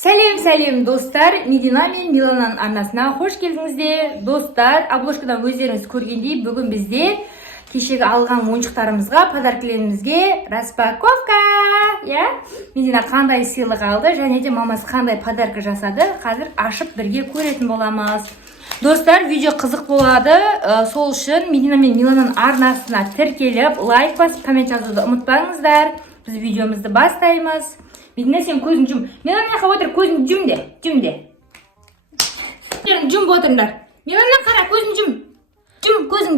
Сәлем достар, Медина мен Милананың арнасына қош келдіңіздер. Достар, обложкадан өздеріңіз көргендей, бүгін бізде кешегі алған ойыншықтарымызға, подаркілерімізге распаковка. Медина қандай сыйлық алды, және де мамасы қандай подарка жасады, қазір ашып бірге көретін боламыз. Достар, видео қызық болады. Сол үшін Медина мен Милананың арнасына тіркеліп, лайк басып, коммент жазуды ұмытпаңыздар. Біз видеомызды бастаймыз. Медина, сен көзін жұм. Милана мына жаққа отыр, көзін жұм де. Жұм отырыңдар. Милана қара, көзін жұм. Көзін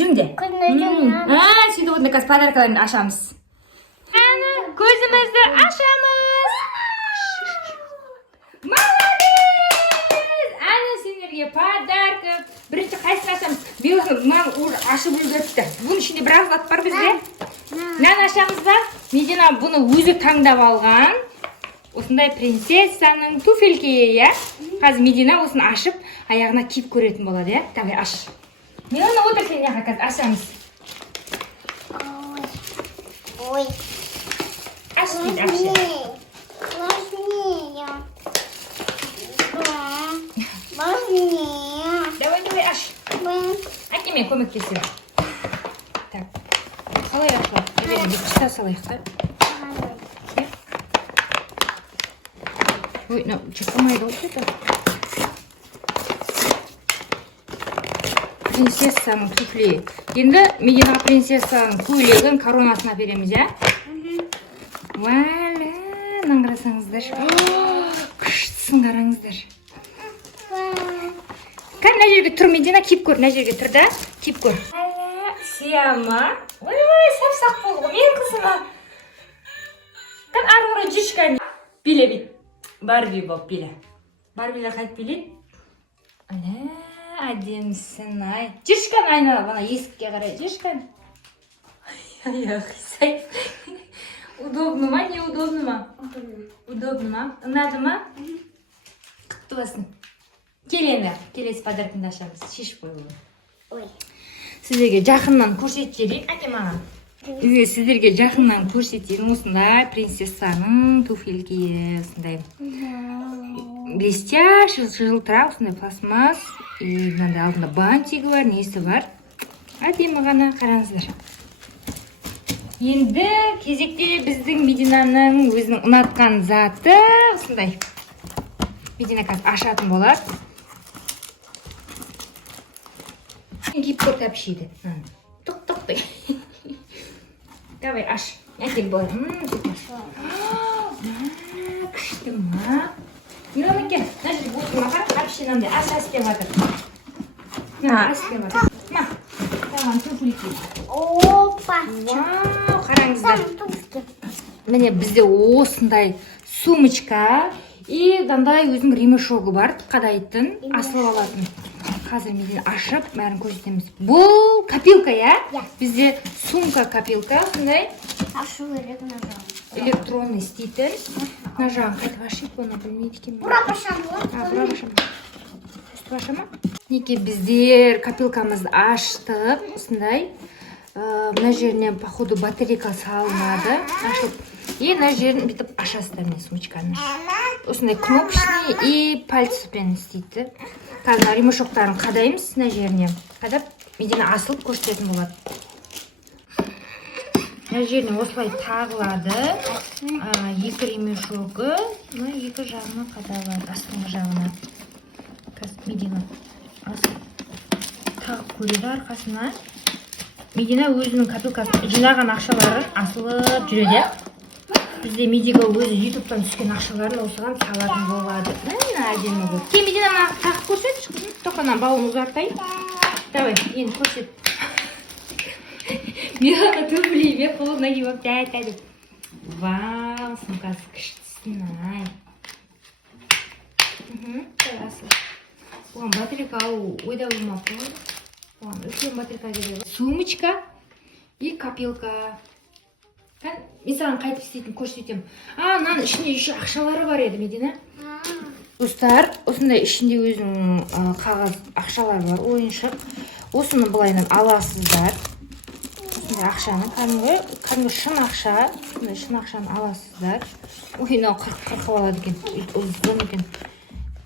жұм де. Сөйтіп отырында қазір подаркаларын ашамыз. Көзімізді ашамыз. Молодец! Сендерге подарка. Бірінші қайсысын ашамыз? Милана уже ашып үлгеріпті. Бұның ішінде біраз зат бар бізде. Нән ашамыз ба? Медина бұны өзі таңдап алған. Осындай принцессаның туфельке, Қазір Медина осын ашып, аяғына киіп көретін болады, Давай аш. Милана отыр, сен яға қазір ашамыз. Ой. Аш дейді, аш. Давай, аш. Әкеме көмектесіп. Так. Қалай ашылады? Ебені пышта салайық та. Ой, чықылмайды осы да. Принцессаның туфли. Енді Медина принцессаның көйлегін коронасына береміз, Вәлі, наңғырасаңыздар. Күштісін қараңыздар. Кән, нә жерге тұр, Медина, киіп көр, нә жерге тұр да, киіп көр. Сияма. Ой, сәп-сақ болды, мен қызыма. Кән, арғыра жүршкән. Биле бит. Барби болып биле. Барбилер қайт билет. Ана, әдемісін, ай. Жүршкән айнала, бана есікке қарай, жүршкән. Ай, удобно ма, не удобно ма? Удобно ма? Ұнады ма? Құтты болсын. Кел енді, келесі подаркыңды ашамыз. Шешіп қойып. Ой. Сіздерге жақыннан көрсетейін, әке маған. Сіздерге жақыннан көрсетейін, осындай принцессаның туфельке, осындай блестящий, жылтырақ, осындай пластмасс. И мынандай алдында бантигі бар, несі бар. Әдемі ғана, қараңыздар. Енді кезекте біздің Мединаның өзінің ұнатқан заты, осындай. Медина қазір ашатын болады. Киіп көр тәпшейді. Тұқ-тұқ. Давай, аш. Әкел болады. Күшті ма? Милана кен, мына жерге отырма қар, тәпшейнамды аш деп жатыр. Аш деп жатыр. Ма, таған туфлики. Опа. Вау, қараңыздар. Міне бізде осындай сумочка и дандай өзінің ремешогы бар, қадайтын, асылып алатын. Қазір Медина ашып, бәрін көрсетеміз. Бұл копилка, Бізде сумка копилка, сондай. Ашу керек нажал. Электронный істейтін. Нажағын қайтып ашып, оны білмейді екен. Бұрап ашам ғой. Бұрап ашам. Өстіп ашама? Неке біздер копилкамызды аштық, осындай. Мына жеріне, походу, батарейка салынады. Ашылып. И мына жерін бітіп ашасыздар мен сумочканы. Осындай кнопочный и пальцепен істейді. Қазір ремешоктарын қадаймыз мына жеріне. Қадап, Медина асылып көрсететін болады. Мына жеріне осылай тағылады. Екі ремешогы, екі жағына қадалады, астыңғы жағына. Қазір Медина асылып тағып көреді арқасына. Медина өзінің копилкасын жинаған ақшаларын асылып жүреді. Бізде Медига өзі ютубтан түскен ақшаларын осыған салатын болады. Әдемі болды. Ке, Медина тағып көрсет, тоқана бауын ұзартайын. Давай, енді көрсет. Милана туфли қолына киіп тәді. Вау, сумкасы күштісін, ай. Оған батарейка алу ойда болмап қой. Оған үлкен батарейка керек. Сумочка и копилка. Мен саған қайтып істейтін көрсетем. Мынаның ішінде еще ақшалары бар еді, Медина. Достар, осындай ішінде өзінің қағаз ақшалары бар, ойыншық. Осыны былайынан аласыздар. Ақшаны кәдімгі шын ақша. Шын ақшаны аласыздар. Ой, мынау қырқып алады екен. Ұзын екен.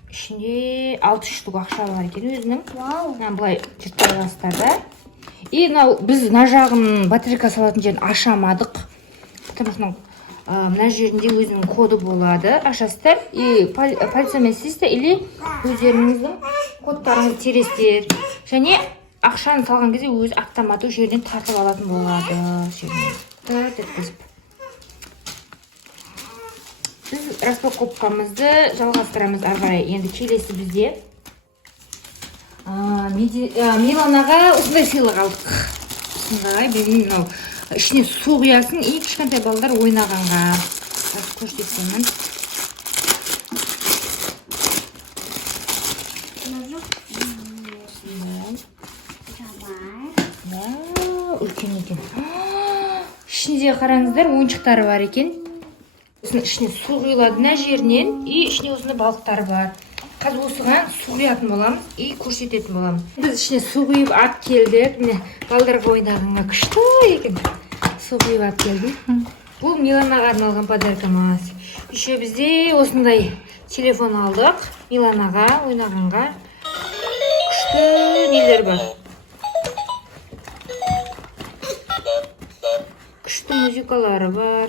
Ішінде 6 штук ақша бар екен өзінің. Бұлай жыртып аласыздар да. И біз мына жағын батарейка салатын жерін ашамадық. Потому что мына жерінде өзінің коды болады. Ашасыздар. И пальцами істейсіздер или өздеріңіздің кодтарыңызды тересіздер. Және ақшаны салған кезде өз автоматы жерден тартып алатын болады. Біз распаковкамызды жалғастырамыз ары қарай. Енді келесі бізде Миланаға осындай сыйлық алдық. Осындай, мынау ішіне су құясын и кішкентай балалар ойнағанға. Көрсетемін. Үлкен екен. Ішінде қараңыздар, ойыншықтары бар екен. Осының ішіне су құйылады мына жерінен и ішіне осындай балықтар бар. Қазір осыған су құятын боламыз и көрсететін боламыз. Біз ішіне су құйып ат келдік. Міне балаларға ойнағанға күшті екен. Су құйып ат келдік. Бұл Миланаға арналған подаркамыз. Еще бізде осындай телефон алдық. Миланаға ойнағанға күшті нелер бар. Күшті музыкалары бар.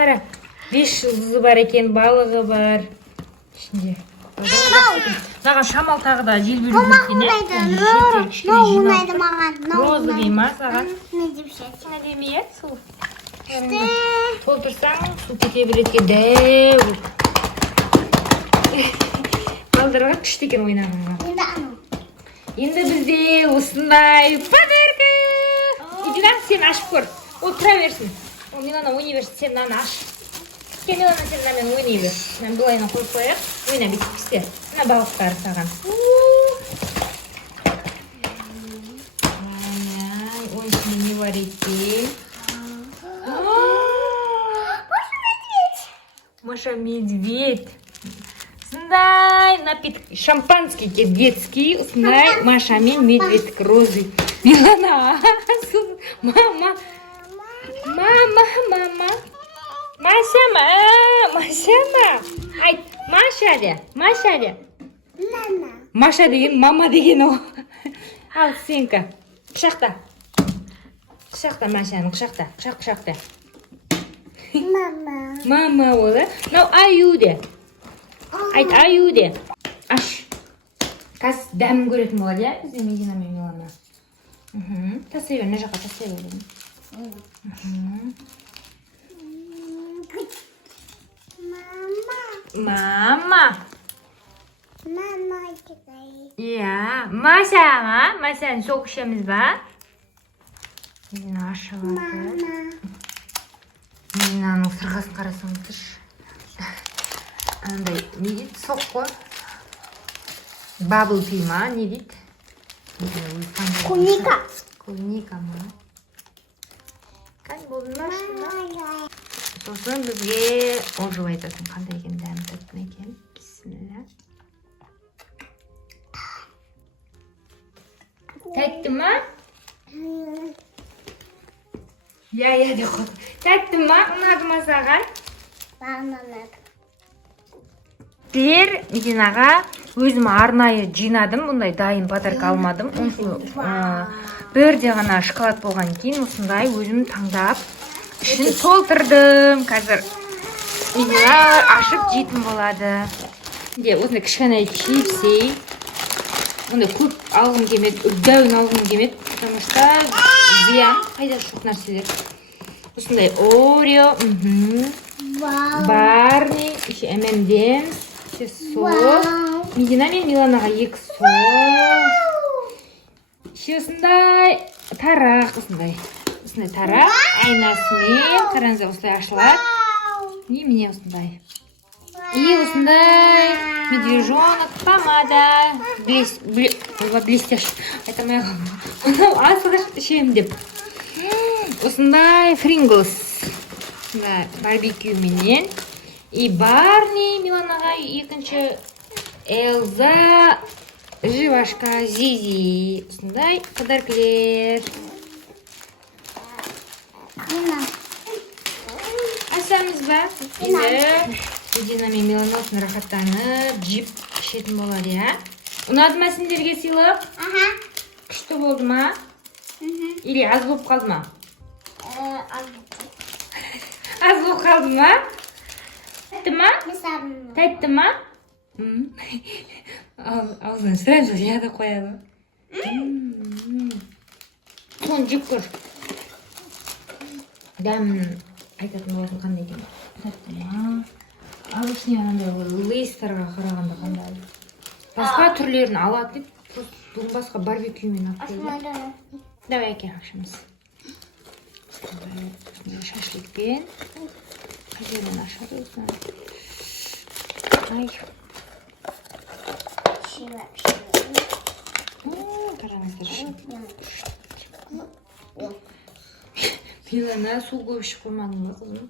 Қара, 5 жұлдызы бар екен, балығы бар. Ішінде. Маған шамал тағы да жел бөліп кеткен. ойнайды маған. Розовый ма саған? Не деп шет. Не демейді су. Толтырсаң, су кете береді екен. Дәу. Балдарға күшті екен ойнағанға. Енді анау. Енді бізде осындай подарка. Идина, сен ашып көр. Ол тұра берсін. Ол Милана ойнай берсін, сен мынаны аш. Ке Милана, сен мынамен ойнай бер. Мен бұлайына қойып қояқ. Ойна бүйтіп істе. Мына балықтар саған. Ой, ішінде не бар екен? Маша медведь. Осындай напиток. Шампанский детский. Осындай Маша мен медведь розы. Милана. Мама. Маша. Айт, Маша де. Маша деген, мама деген о. Ал, сенка. Құшақта. Машаны, құшақта. Мама олы. Нау, аю де. Айт, аю де. Аш. Қазір дәмін көретін болады, я? Бізде Медина мен Милана. Тастай бер, мына жаққа тастай бер. Мама. Иә, Маша ма? Машаны соқ ішеміз ба? Медина ашып алды. Мединаның сырғасын қарасаңыздар. Андай, не дейді? Соқ қой. Bubble tea ма? Не дейді? Клубника ма? Қай болды ма? Сосын бізге отзыв айтасың, қандай екен, дәмі тәтті ме екен. Бисмилля. Тәтті ма? Я де қой. Тәтті ма? Ұнады ма саған? Бағынады. Мединаға өзім арнайы жинадым, бұндай дайын подарка алмадым. Бірде ғана шоколад болған кейін осындай өзім таңдап ішін толтырдым. Қазір Медина ашып жейтін болады. Осындай кішкене чипсы. Ондай көп алғым келмеді, үбдәуін алғым келмеді, потому что зиян, қайда жоқ нәрселер. Осындай Орео, Барни, M&M's, сок. Медина мен Миланаға 2 сок. Осындай тарақ, осындай тарақ, айнасымен, қараңыздар, осындай ашылады. Міне осындай. И осындай медвежонок, помада, блестящий. Это моя асығыш ішем деп. Осындай Фринглс. Барбекю менен. И Барни Миланаға екінші. Элза Живашка, Зизи. Осындай подаркілер. Мина. Ашамыз ба? Енді Медина мен Миланосын рахаттанып, жип ішетін болар, иә? Ұнады ма сендерге сыйлық? Аха. Күшті болды ма? Или аз болып қалды ма? Аз болып қалды ма? Тәтті ма? Mesela Тәтті ма? Аузынан сразу яды қояды. Соны жеп көр. Дәмін айтатын болатын қандай екен? Тәтті ма? Обычный анандай лейстарға қарағанда қандай? Басқа түрлерін алады деп, бүгін басқа барбекюмен алып келді. Давай әке ашамыз. Шашликпен. Қайдерін ашады осыны. Ай. Қараңыздар үшін. Милана, су көп ішіп қоймадың ба қызым?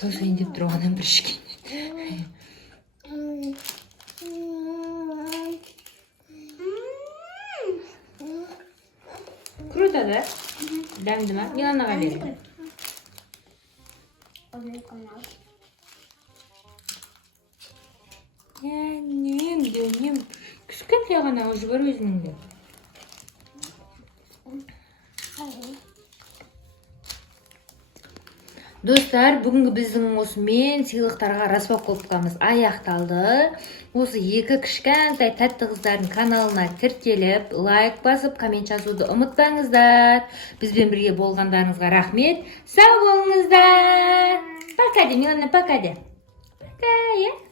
Тосайын деп тұрғаннан бір ішкен. Круто, да? Дәмді ма? Миланаға берейін. Нем. Кішкентай ғана уже бар өзінің де. Достар, бүгінгі біздің осымен сыйлықтарға распаковкамыз аяқталды. Осы екі кішкентай тәтті қыздардың каналына тіркеліп, лайк басып, коммент жазуды ұмытпаңыздар. Бізбен бірге болғандарыңызға рахмет. Сау болыңыздар. Пока де, Милана, пока де. Пока, е?